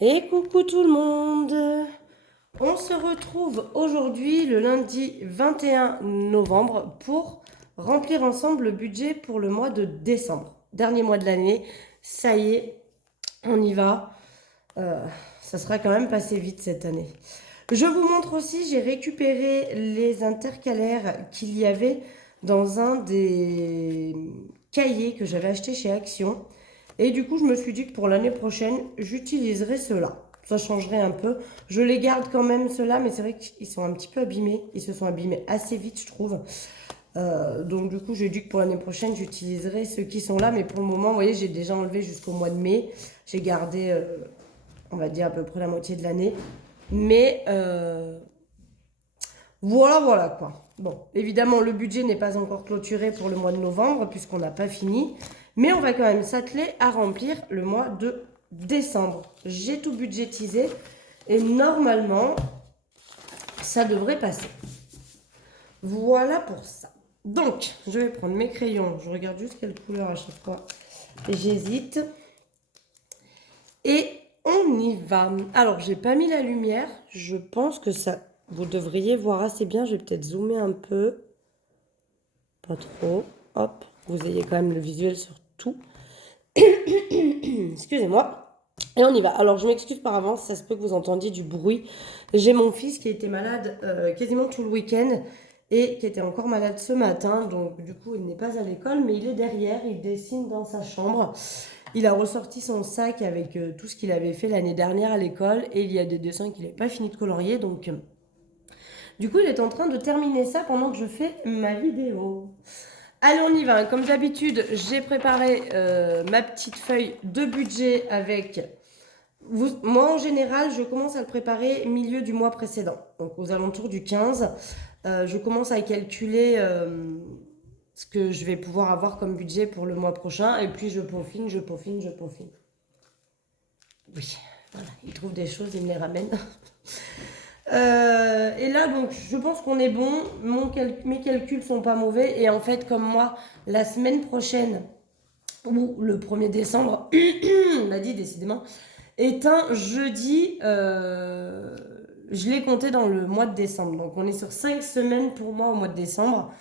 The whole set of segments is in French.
Et coucou tout le monde. On se retrouve aujourd'hui le lundi 21 novembre pour remplir ensemble le budget pour le mois de décembre. Dernier mois de l'année, ça y est, on y va. Euh, Ça sera quand même passé vite cette année. Je vous montre aussi, j'ai récupéré les intercalaires qu'il y avait dans un des cahiers que j'avais acheté chez Action. Et du coup, je me suis dit que pour l'année prochaine, j'utiliserai ceux-là. Ça changerait un peu. Je les garde quand même, ceux-là, mais c'est vrai qu'ils sont un petit peu abîmés. Ils se sont abîmés assez vite, je trouve. Donc du coup, j'ai dit que pour l'année prochaine, j'utiliserai ceux qui sont là. Mais pour le moment, vous voyez, j'ai déjà enlevé jusqu'au mois de mai. J'ai gardé, on va dire, à peu près la moitié de l'année. Mais voilà quoi. Bon, évidemment, le budget n'est pas encore clôturé pour le mois de novembre puisqu'on n'a pas fini. Mais on va quand même s'atteler à remplir le mois de décembre. J'ai tout budgétisé et normalement, ça devrait passer. Voilà pour ça. Donc, je vais prendre mes crayons. Je regarde juste quelle couleur à chaque fois. J'hésite. Et on y va. Alors, j'ai pas mis la lumière. Je pense que ça, vous devriez voir assez bien. Je vais peut-être zoomer un peu. Pas trop. Hop, vous ayez quand même le visuel sur tout. Excusez-moi. Et on y va. Alors, je m'excuse par avance, ça se peut que vous entendiez du bruit. J'ai mon fils qui était malade quasiment tout le week-end et qui était encore malade ce matin. Donc, du coup, il n'est pas à l'école, mais il est derrière. Il dessine dans sa chambre. Il a ressorti son sac avec tout ce qu'il avait fait l'année dernière à l'école et il y a des dessins qu'il n'avait pas fini de colorier. Donc, du coup, il est en train de terminer ça pendant que je fais ma vidéo. Allez, on y va. Comme d'habitude, j'ai préparé ma petite feuille de budget avec... moi, en général, je commence à le préparer milieu du mois précédent. Donc, aux alentours du 15, je commence à calculer ce que je vais pouvoir avoir comme budget pour le mois prochain. Et puis, je peaufine, je peaufine, je peaufine. Oui, voilà. Il trouve des choses, il me les ramène. Et là, donc, je pense qu'on est bon. Mes calculs sont pas mauvais. Et en fait, comme moi, la semaine prochaine, ou le 1er décembre, on l'a dit décidément, est un jeudi. Je l'ai compté dans le mois de décembre. Donc, on est sur 5 semaines pour moi au mois de décembre.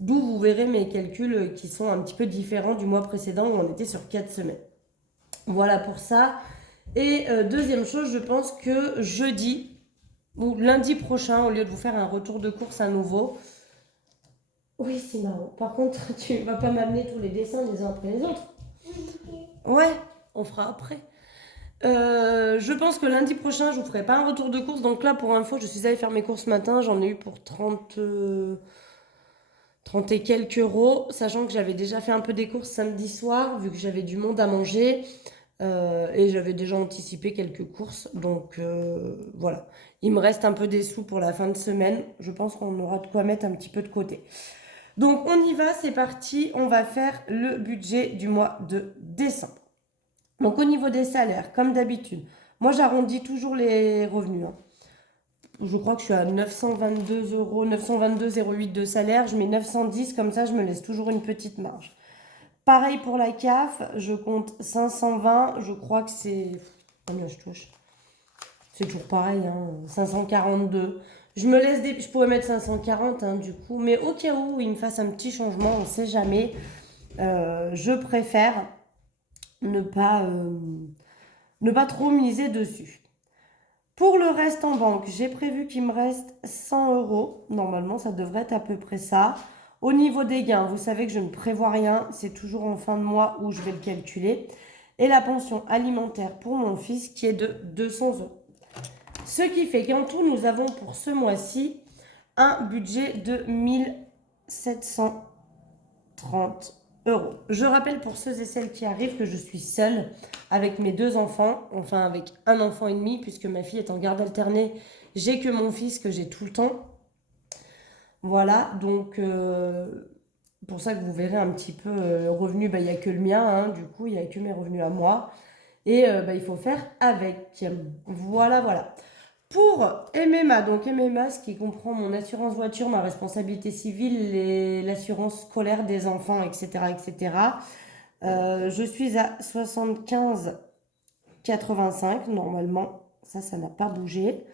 D'où vous verrez mes calculs qui sont un petit peu différents du mois précédent où on était sur 4 semaines. Voilà pour ça. Et deuxième chose, je pense que jeudi, ou lundi prochain, au lieu de vous faire un retour de course à nouveau. Oui, c'est marrant. Par contre, tu vas pas m'amener tous les dessins les uns après les autres. Ouais, on fera après. Je pense que lundi prochain, je vous ferai pas un retour de course. Donc là, pour info, je suis allée faire mes courses ce matin. J'en ai eu pour 30 et quelques euros. Sachant que j'avais déjà fait un peu des courses samedi soir, vu que j'avais du monde à manger. Et j'avais déjà anticipé quelques courses. Donc voilà. Il me reste un peu des sous pour la fin de semaine. Je pense qu'on aura de quoi mettre un petit peu de côté. Donc on y va, c'est parti. On va faire le budget du mois de décembre. Donc au niveau des salaires, comme d'habitude, moi j'arrondis toujours les revenus, hein. Je crois que je suis à 922 euros, 922,08 de salaire. Je mets 910, comme ça je me laisse toujours une petite marge. Pareil pour la CAF, je compte 520, je crois que c'est... Combien je touche? C'est toujours pareil, hein, 542. Je pourrais mettre 540 hein, du coup, mais au cas où il me fasse un petit changement, on ne sait jamais, je préfère ne pas, euh, ne pas trop miser dessus. Pour le reste en banque, j'ai prévu qu'il me reste 100 euros. Normalement, ça devrait être à peu près ça. Au niveau des gains, vous savez que je ne prévois rien. C'est toujours en fin de mois où je vais le calculer. Et la pension alimentaire pour mon fils qui est de 200 euros. Ce qui fait qu'en tout, nous avons pour ce mois-ci un budget de 1730 euros. Je rappelle pour ceux et celles qui arrivent que je suis seule avec mes deux enfants, enfin avec un enfant et demi, puisque ma fille est en garde alternée. J'ai que mon fils que j'ai tout le temps. Voilà, donc pour ça que vous verrez un petit peu revenu, il n'y a que le mien, hein, du coup, il n'y a que mes revenus à moi. Et il faut faire avec. Voilà. Pour MMA, donc MMA, ce qui comprend mon assurance voiture, ma responsabilité civile, l'assurance scolaire des enfants, etc., etc. Je suis à 75 85 normalement, ça n'a pas bougé.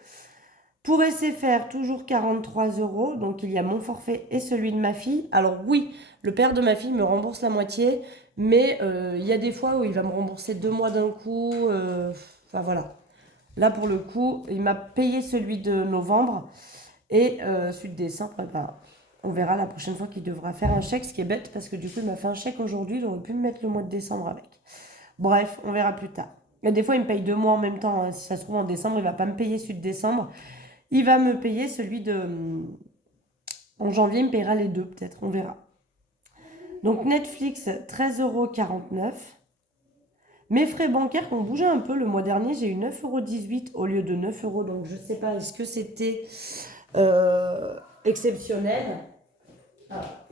Pour SFR, toujours 43 €, donc il y a mon forfait et celui de ma fille. Alors oui, le père de ma fille me rembourse la moitié, mais il y a des fois où il va me rembourser 2 mois d'un coup. Enfin voilà. Là pour le coup, il m'a payé celui de novembre et celui de décembre, ben, on verra la prochaine fois qu'il devra faire un chèque, ce qui est bête parce que du coup il m'a fait un chèque aujourd'hui, il aurait pu me mettre le mois de décembre avec. Bref, on verra plus tard. Et des fois il me paye 2 mois en même temps, hein. Si ça se trouve en décembre, il va pas me payer celui de décembre. Il va me payer celui de... En janvier, il me paiera les deux, peut-être, on verra. Donc Netflix, 13,49 €. Mes frais bancaires ont bougé un peu. Le mois dernier, j'ai eu 9,18 € au lieu de 9 €. Donc je ne sais pas, est-ce que c'était exceptionnel? Ah.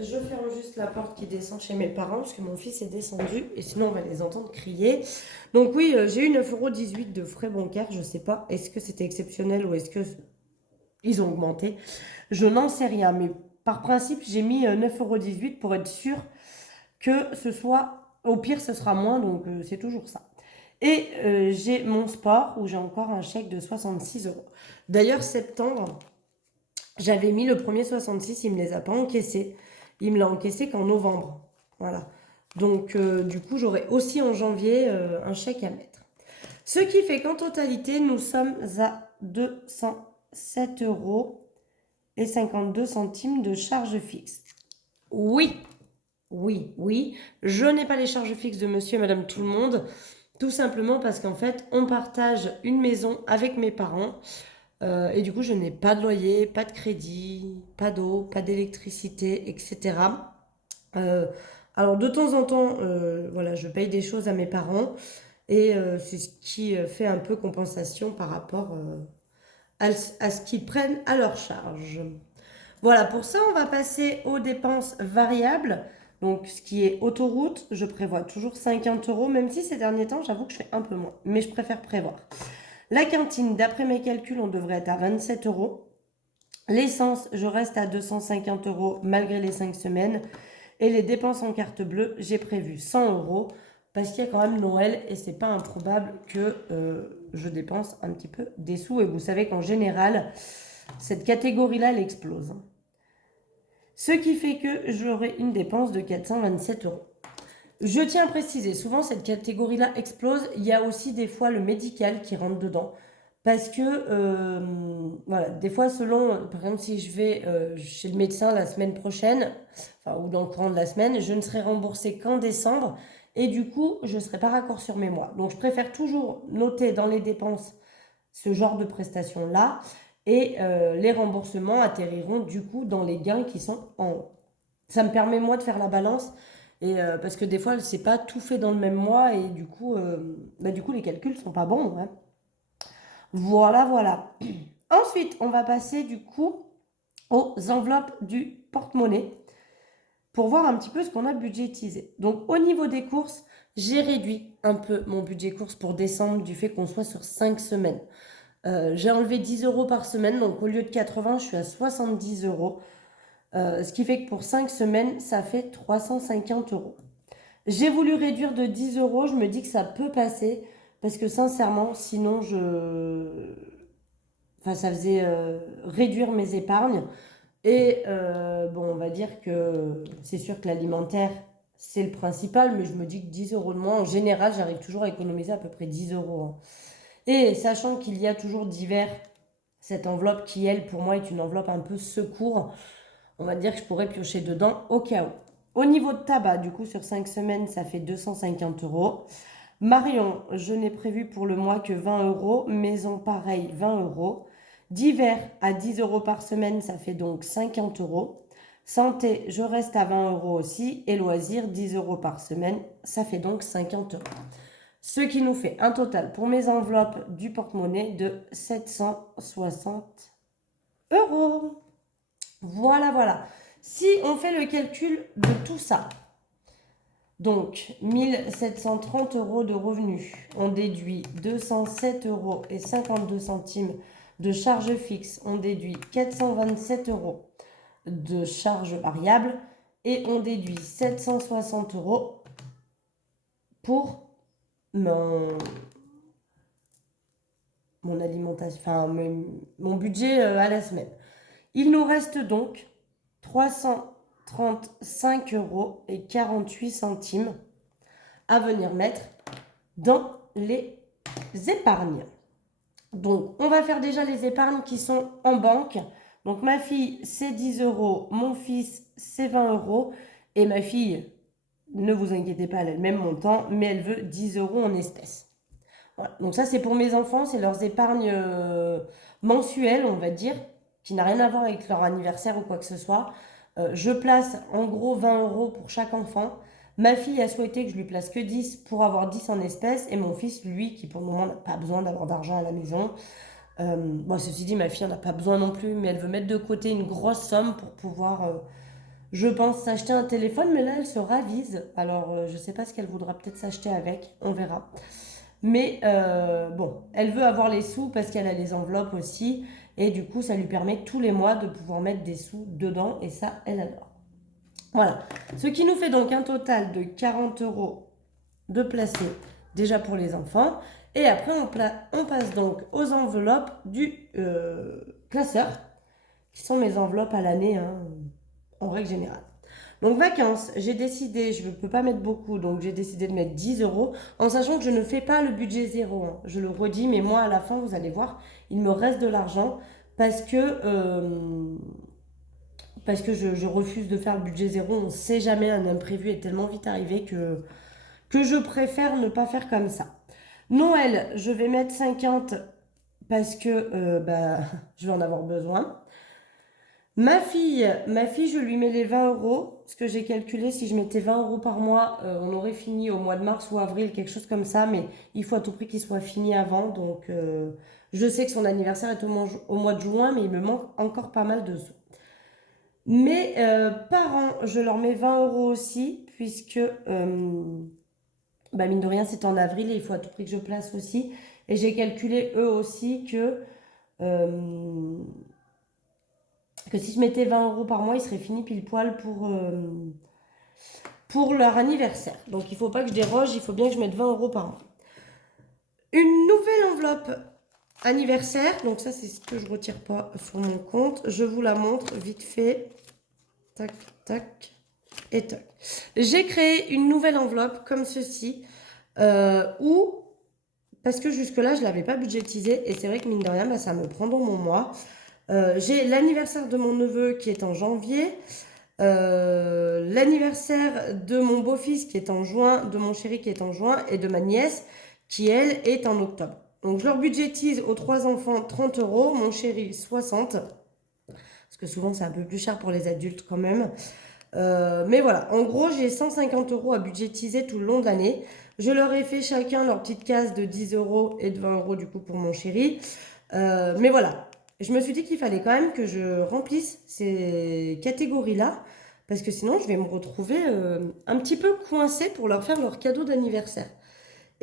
Je ferme juste la porte qui descend chez mes parents parce que mon fils est descendu et sinon on va les entendre crier. Donc oui, j'ai eu 9,18 € de frais bancaires. Je ne sais pas, est-ce que c'était exceptionnel ou est-ce que ils ont augmenté? Je n'en sais rien, mais par principe, j'ai mis 9,18 € pour être sûr que ce soit, au pire, ce sera moins, donc c'est toujours ça. Et j'ai mon sport où j'ai encore un chèque de 66 €. D'ailleurs, septembre, j'avais mis le premier 66, il ne me les a pas encaissés. Il me l'a encaissé qu'en novembre. Voilà. Donc, du coup, j'aurai aussi en janvier un chèque à mettre. Ce qui fait qu'en totalité, nous sommes à 207,52 € de charges fixes. Oui, oui, oui, je n'ai pas les charges fixes de monsieur et madame tout le monde, tout simplement parce qu'en fait, on partage une maison avec mes parents. Et du coup, je n'ai pas de loyer, pas de crédit, pas d'eau, pas d'électricité, etc. Euh, alors, de temps en temps, voilà, je paye des choses à mes parents et c'est ce qui fait un peu compensation par rapport à ce qu'ils prennent à leur charge. Voilà, pour ça, on va passer aux dépenses variables. Donc, ce qui est autoroute, je prévois toujours 50 €, même si ces derniers temps, j'avoue que je fais un peu moins, mais je préfère prévoir. La cantine, d'après mes calculs, on devrait être à 27 €. L'essence, je reste à 250 € malgré les 5 semaines. Et les dépenses en carte bleue, j'ai prévu 100 € parce qu'il y a quand même Noël et c'est pas improbable que je dépense un petit peu des sous. Et vous savez qu'en général, cette catégorie-là, elle explose. Ce qui fait que j'aurai une dépense de 427 €. Je tiens à préciser, souvent cette catégorie-là explose. Il y a aussi des fois le médical qui rentre dedans. Parce que, voilà, des fois selon, par exemple si je vais chez le médecin la semaine prochaine, enfin, ou dans le courant de la semaine, je ne serai remboursée qu'en décembre. Et du coup, je ne serai pas raccord sur mes mois. Donc je préfère toujours noter dans les dépenses ce genre de prestations-là. Et les remboursements atterriront du coup dans les gains qui sont en haut. Ça me permet moi de faire la balance. Et parce que des fois, c'est pas tout fait dans le même mois et du coup, les calculs sont pas bons, hein. Voilà, voilà. Ensuite, on va passer du coup aux enveloppes du porte-monnaie pour voir un petit peu ce qu'on a budgétisé. Donc, au niveau des courses, j'ai réduit un peu mon budget courses pour décembre du fait qu'on soit sur 5 semaines. J'ai enlevé 10 € par semaine, donc au lieu de 80, je suis à 70 €. Ce qui fait que pour 5 semaines, ça fait 350 €. J'ai voulu réduire de 10 €, je me dis que ça peut passer, parce que sincèrement, sinon enfin, ça faisait réduire mes épargnes. Et bon, on va dire que c'est sûr que l'alimentaire, c'est le principal, mais je me dis que 10 € de moins, en général, j'arrive toujours à économiser à peu près 10 €, hein. Et sachant qu'il y a toujours divers, cette enveloppe qui, elle, pour moi, est une enveloppe un peu secours, on va dire que je pourrais piocher dedans au cas où. Au niveau de tabac, du coup, sur 5 semaines, ça fait 250 €. Marion, je n'ai prévu pour le mois que 20 €. Maison, pareil, 20 €. Divers, à 10 € par semaine, ça fait donc 50 €. Santé, je reste à 20 € aussi. Et loisirs, 10 € par semaine, ça fait donc 50 €. Ce qui nous fait un total pour mes enveloppes du porte-monnaie de 760 €. Voilà, voilà. Si on fait le calcul de tout ça, donc 1730 € de revenus, on déduit 207,52 € de charges fixes, on déduit 427 € de charges variables et on déduit 760 € pour mon, mon alimentation, enfin mon budget à la semaine. Il nous reste donc 335,48 € à venir mettre dans les épargnes. Donc, on va faire déjà les épargnes qui sont en banque. Donc, ma fille, c'est 10 €, mon fils, c'est 20 € et ma fille, ne vous inquiétez pas, elle a le même montant, mais elle veut 10 € en espèces. Voilà. Donc ça, c'est pour mes enfants, c'est leurs épargnes mensuelles, on va dire, qui n'a rien à voir avec leur anniversaire ou quoi que ce soit. Je place en gros 20 € pour chaque enfant. Ma fille a souhaité que je lui place que 10 pour avoir 10 en espèces. Et mon fils, lui, qui pour le moment n'a pas besoin d'avoir d'argent à la maison. Bon, ceci dit, ma fille n'en a pas besoin non plus, mais elle veut mettre de côté une grosse somme pour pouvoir, je pense, s'acheter un téléphone. Mais là, elle se ravise. Alors, je ne sais pas ce qu'elle voudra peut-être s'acheter avec. On verra. Mais bon, elle veut avoir les sous parce qu'elle a les enveloppes aussi. Et du coup, ça lui permet tous les mois de pouvoir mettre des sous dedans. Et ça, elle adore. Voilà. Ce qui nous fait donc un total de 40 € de placé déjà pour les enfants. Et après, on passe donc aux enveloppes du classeur, qui sont mes enveloppes à l'année, hein, en règle générale. Donc vacances, j'ai décidé, je ne peux pas mettre beaucoup, donc j'ai décidé de mettre 10 € en sachant que je ne fais pas le budget zéro, hein. Je le redis, mais moi à la fin, vous allez voir, il me reste de l'argent parce que, je refuse de faire le budget zéro. On ne sait jamais, un imprévu est tellement vite arrivé que je préfère ne pas faire comme ça. Noël, je vais mettre 50 parce que je vais en avoir besoin. Ma fille, je lui mets les 20 €, ce que j'ai calculé, si je mettais 20 € par mois, on aurait fini au mois de mars ou avril, quelque chose comme ça, mais il faut à tout prix qu'il soit fini avant. Donc, je sais que son anniversaire est au mois de juin, mais il me manque encore pas mal de sous. Mes parents, je leur mets 20 € aussi, puisque, mine de rien, c'est en avril et il faut à tout prix que je place aussi. Et j'ai calculé eux aussi euh, que si je mettais 20 € par mois, ils seraient finis pile poil pour leur anniversaire. Donc il ne faut pas que je déroge, il faut bien que je mette 20 € par mois. Une nouvelle enveloppe anniversaire, donc ça c'est ce que je ne retire pas sur mon compte. Je vous la montre vite fait. Tac, tac et tac. J'ai créé une nouvelle enveloppe comme ceci, parce que jusque-là, je ne l'avais pas budgétisée, et c'est vrai que mine de rien, ça me prend dans mon mois. J'ai l'anniversaire de mon neveu qui est en janvier, l'anniversaire de mon beau-fils qui est en juin, de mon chéri qui est en juin, et de ma nièce qui, elle, est en octobre. Donc je leur budgétise aux 3 enfants 30 €, mon chéri 60, parce que souvent c'est un peu plus cher pour les adultes quand même. Mais voilà, en gros j'ai 150 € à budgétiser tout le long de l'année. Je leur ai fait chacun leur petite case de 10 € et de 20 € du coup pour mon chéri. Mais voilà, je me suis dit qu'il fallait quand même que je remplisse ces catégories-là, parce que sinon je vais me retrouver un petit peu coincée pour leur faire leur cadeau d'anniversaire.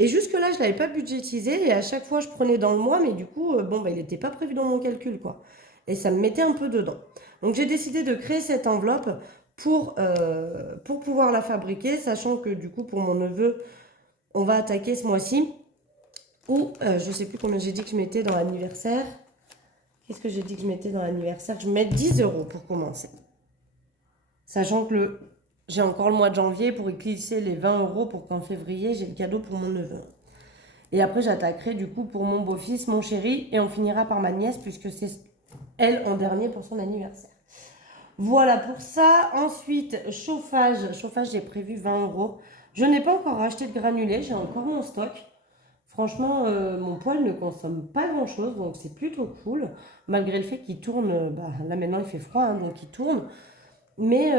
Et jusque-là, je ne l'avais pas budgétisé et à chaque fois, je prenais dans le mois, mais du coup, il n'était pas prévu dans mon calcul, quoi. Et ça me mettait un peu dedans. Donc, j'ai décidé de créer cette enveloppe pour pouvoir la fabriquer, sachant que du coup, pour mon neveu, on va attaquer ce mois-ci. Ou, je ne sais plus combien j'ai dit que je mettais dans l'anniversaire. Qu'est-ce que j'ai dit que je mettais dans l'anniversaire? Je mets 10 € pour commencer. Sachant que j'ai encore le mois de janvier pour y glisser les 20 € pour qu'en février, j'ai le cadeau pour mon neveu. Et après, j'attaquerai du coup pour mon beau-fils, mon chéri, et on finira par ma nièce, puisque c'est elle en dernier pour son anniversaire. Voilà pour ça. Ensuite, chauffage. Chauffage, j'ai prévu 20 €. Je n'ai pas encore acheté de granulés, j'ai encore mon stock. Franchement, mon poêle ne consomme pas grand-chose, donc c'est plutôt cool. Malgré le fait qu'il tourne, là maintenant il fait froid, hein, donc il tourne. Mais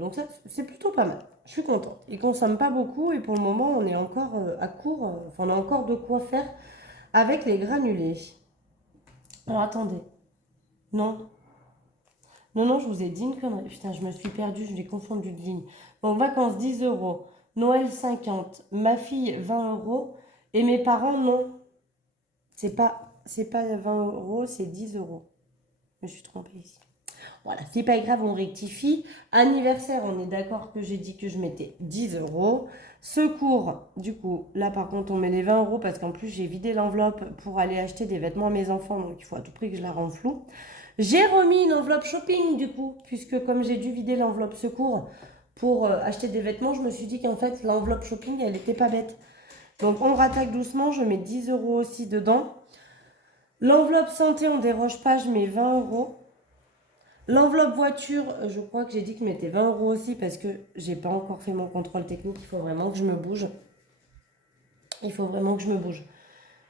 donc ça, c'est plutôt pas mal. Je suis contente. Il ne consomme pas beaucoup et pour le moment, on est encore à court. On a encore de quoi faire avec les granulés. Alors attendez. Non. Non, non, je vous ai dit une connerie. Putain, je me suis perdue, je l'ai confondu de ligne. Donc vacances 10 €. Noël 50. Ma fille 20 €. Et mes parents, non. C'est pas 20 €, c'est 10 €. Je me suis trompée ici. Voilà, c'est pas grave, on rectifie. Anniversaire, on est d'accord que j'ai dit que je mettais 10 euros. Secours, du coup, là par contre, on met les 20 euros parce qu'en plus, j'ai vidé l'enveloppe pour aller acheter des vêtements à mes enfants, donc il faut à tout prix que je la rende floue. J'ai remis une enveloppe shopping, du coup, puisque comme j'ai dû vider l'enveloppe secours pour acheter des vêtements, je me suis dit qu'en fait, l'enveloppe shopping, elle était pas bête. Donc, on rattaque doucement, je mets 10 euros aussi dedans. L'enveloppe santé, on déroge pas, je mets 20 euros. L'enveloppe voiture, je crois que j'ai dit que je mettais 20 euros aussi parce que j'ai pas encore fait mon contrôle technique. Il faut vraiment que je me bouge. Il faut vraiment que je me bouge.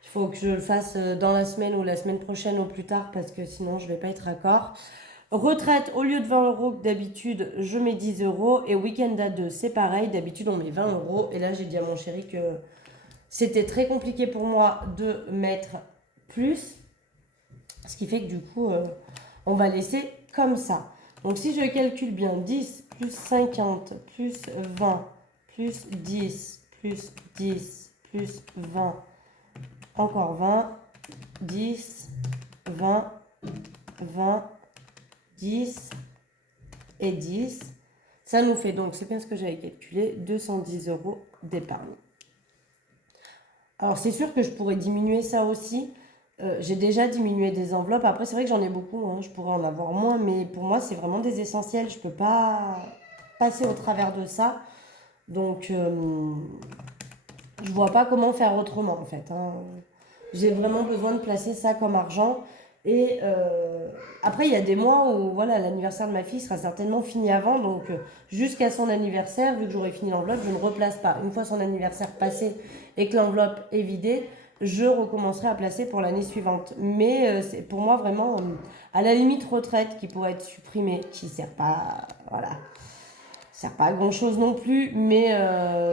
Il faut que je le fasse dans la semaine ou la semaine prochaine au plus tard parce que sinon je vais pas être raccord. Retraite, au lieu de 20 euros que d'habitude, je mets 10 euros. Et week-end à 2, c'est pareil. D'habitude, on met 20 euros. Et là, j'ai dit à mon chéri que c'était très compliqué pour moi de mettre plus. Ce qui fait que du coup, on va laisser comme ça. Donc si je calcule bien, 10 plus 50 plus 20 plus 10 plus 10 plus 20, encore 20, 10, 20, 20, 10 et 10. Ça nous fait donc, c'est bien ce que j'avais calculé, 210 euros d'épargne. Alors c'est sûr que je pourrais diminuer ça aussi. J'ai déjà diminué des enveloppes. Après, c'est vrai que j'en ai beaucoup, hein. Je pourrais en avoir moins, mais pour moi, c'est vraiment des essentiels. Je peux pas passer au travers de ça. Donc, je vois pas comment faire autrement, en fait, hein. J'ai vraiment besoin de placer ça comme argent. Et après, il y a des mois où voilà, l'anniversaire de ma fille sera certainement fini avant. Donc, jusqu'à son anniversaire, vu que j'aurai fini l'enveloppe, je ne replace pas. Une fois son anniversaire passé et que l'enveloppe est vidée, je recommencerai à placer pour l'année suivante. Mais c'est pour moi vraiment, à la limite, retraite qui pourrait être supprimée, qui ne sert pas, voilà, sert pas à grand chose non plus, mais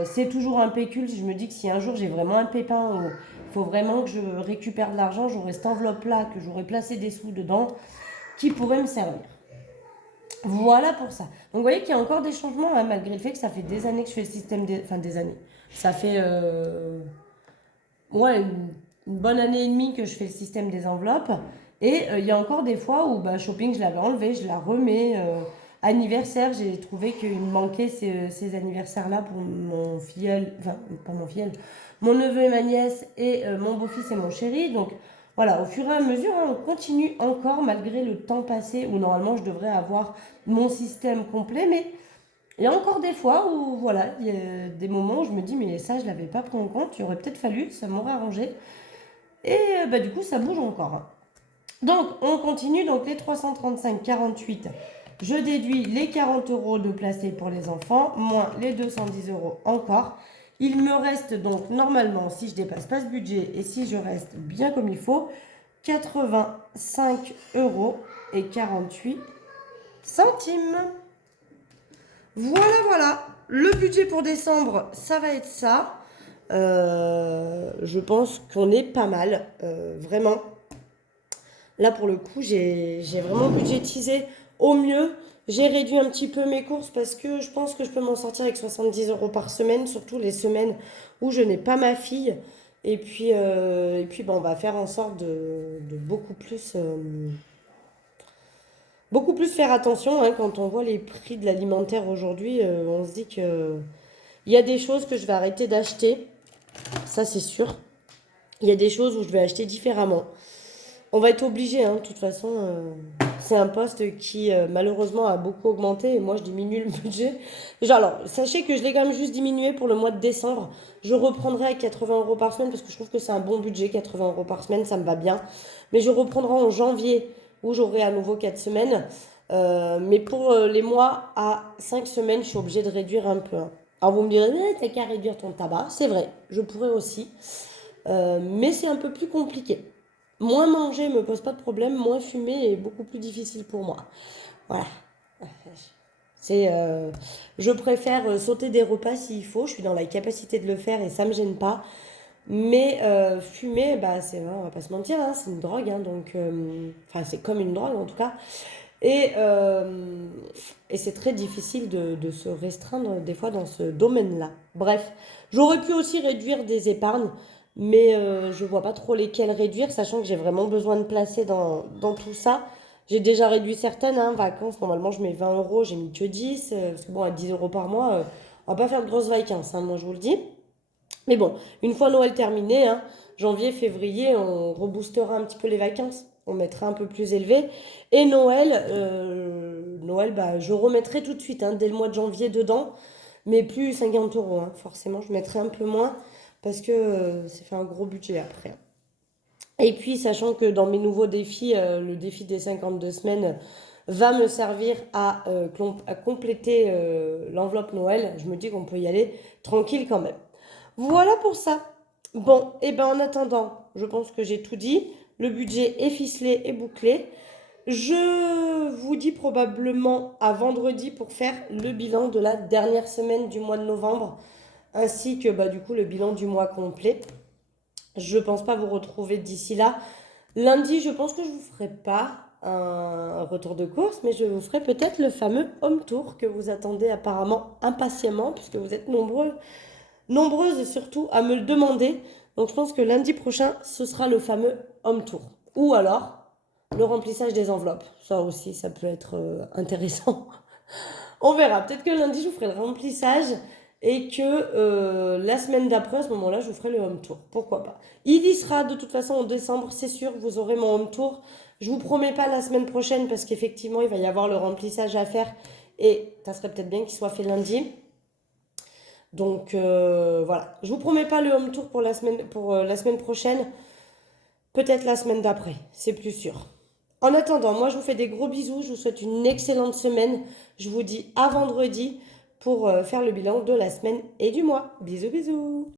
c'est toujours un pécule. Je me dis que si un jour j'ai vraiment un pépin où il faut vraiment que je récupère de l'argent, j'aurai cette enveloppe là, que j'aurai placé des sous dedans, qui pourrait me servir. Voilà pour ça. Donc vous voyez qu'il y a encore des changements, hein, malgré le fait que ça fait des années que je fais le système des... Enfin des années. Ça fait ouais, une bonne année et demie que je fais le système des enveloppes. Et il y a encore des fois où bah, shopping, je l'avais enlevé, je la remets. Anniversaire, j'ai trouvé qu'il me manquait ces anniversaires-là pour mon filleul, enfin pas mon filleul, mon neveu et ma nièce et mon beau-fils et mon chéri. Donc voilà, au fur et à mesure, hein, on continue encore malgré le temps passé où normalement je devrais avoir mon système complet. Mais il y a encore des fois où voilà, il y a des moments où je me dis mais ça je l'avais pas pris en compte, il aurait peut-être fallu, ça m'aurait arrangé. Et bah du coup ça bouge encore, hein. Donc, on continue. Donc, les 335,48, je déduis les 40 euros de placé pour les enfants, moins les 210 euros encore. Il me reste donc, normalement, si je dépasse pas ce budget et si je reste bien comme il faut, 85 euros et 48 centimes. Voilà, voilà. Le budget pour décembre, ça va être ça. Je pense qu'on est pas mal, vraiment. Là, pour le coup, j'ai vraiment budgétisé au mieux. J'ai réduit un petit peu mes courses parce que je pense que je peux m'en sortir avec 70 euros par semaine, surtout les semaines où je n'ai pas ma fille. Et puis on va faire en sorte de beaucoup plus faire attention, hein. Quand on voit les prix de l'alimentaire aujourd'hui, on se dit que il y a des choses que je vais arrêter d'acheter. Ça, c'est sûr. Il y a des choses où je vais acheter différemment. On va être obligé, hein, de toute façon. C'est un poste qui malheureusement a beaucoup augmenté et moi je diminue le budget. Genre, alors, sachez que je l'ai quand même juste diminué pour le mois de décembre. Je reprendrai à 80 euros par semaine parce que je trouve que c'est un bon budget, 80 euros par semaine, ça me va bien. Mais je reprendrai en janvier où j'aurai à nouveau 4 semaines. Mais pour les mois à 5 semaines, je suis obligée de réduire un peu, hein. Alors vous me direz, mais t'as qu'à réduire ton tabac. C'est vrai, je pourrais aussi. Mais c'est un peu plus compliqué. Moins manger me pose pas de problème, moins fumer est beaucoup plus difficile pour moi. Voilà. Je préfère sauter des repas s'il faut, je suis dans la capacité de le faire et ça me gêne pas. Mais fumer, bah on va pas se mentir, hein, c'est une drogue, hein, donc enfin c'est comme une drogue en tout cas. Et, euh, et c'est très difficile de se restreindre des fois dans ce domaine-là. Bref, j'aurais pu aussi réduire des épargnes, mais je vois pas trop lesquelles réduire, sachant que j'ai vraiment besoin de placer dans tout ça. J'ai déjà réduit certaines, hein, vacances, normalement je mets 20 euros, j'ai mis que 10, parce que bon, à 10 euros par mois, on va pas faire de grosses vacances, hein, moi je vous le dis. Mais bon, une fois Noël terminé, hein, janvier, février, on reboostera un petit peu les vacances. On mettra un peu plus élevé. Et Noël, bah, je remettrai tout de suite, hein, dès le mois de janvier dedans, mais plus 50 euros, hein, forcément, je mettrai un peu moins parce que ça fait un gros budget après. Et puis, sachant que dans mes nouveaux défis, le défi des 52 semaines va me servir à compléter l'enveloppe Noël, je me dis qu'on peut y aller tranquille quand même. Voilà pour ça. Bon, et ben en attendant, je pense que j'ai tout dit. Le budget est ficelé et bouclé. Je vous dis probablement à vendredi pour faire le bilan de la dernière semaine du mois de novembre, ainsi que bah, du coup le bilan du mois complet. Je pense pas vous retrouver d'ici là. Lundi, je pense que je vous ferai pas un retour de course, mais je vous ferai peut-être le fameux home tour que vous attendez apparemment impatiemment, puisque vous êtes nombreuses surtout à me le demander. Donc je pense que lundi prochain, ce sera le fameux home tour. Ou alors le remplissage des enveloppes. Ça aussi, ça peut être intéressant. On verra. Peut-être que lundi, je vous ferai le remplissage et que la semaine d'après, à ce moment-là, je vous ferai le home tour. Pourquoi pas. Il y sera de toute façon en décembre, c'est sûr, vous aurez mon home tour. Je vous promets pas la semaine prochaine parce qu'effectivement, il va y avoir le remplissage à faire et ça serait peut-être bien qu'il soit fait lundi. Donc voilà, je vous promets pas le home tour pour la semaine prochaine, peut-être la semaine d'après, c'est plus sûr. En attendant, moi je vous fais des gros bisous, je vous souhaite une excellente semaine. Je vous dis à vendredi pour faire le bilan de la semaine et du mois. Bisous bisous.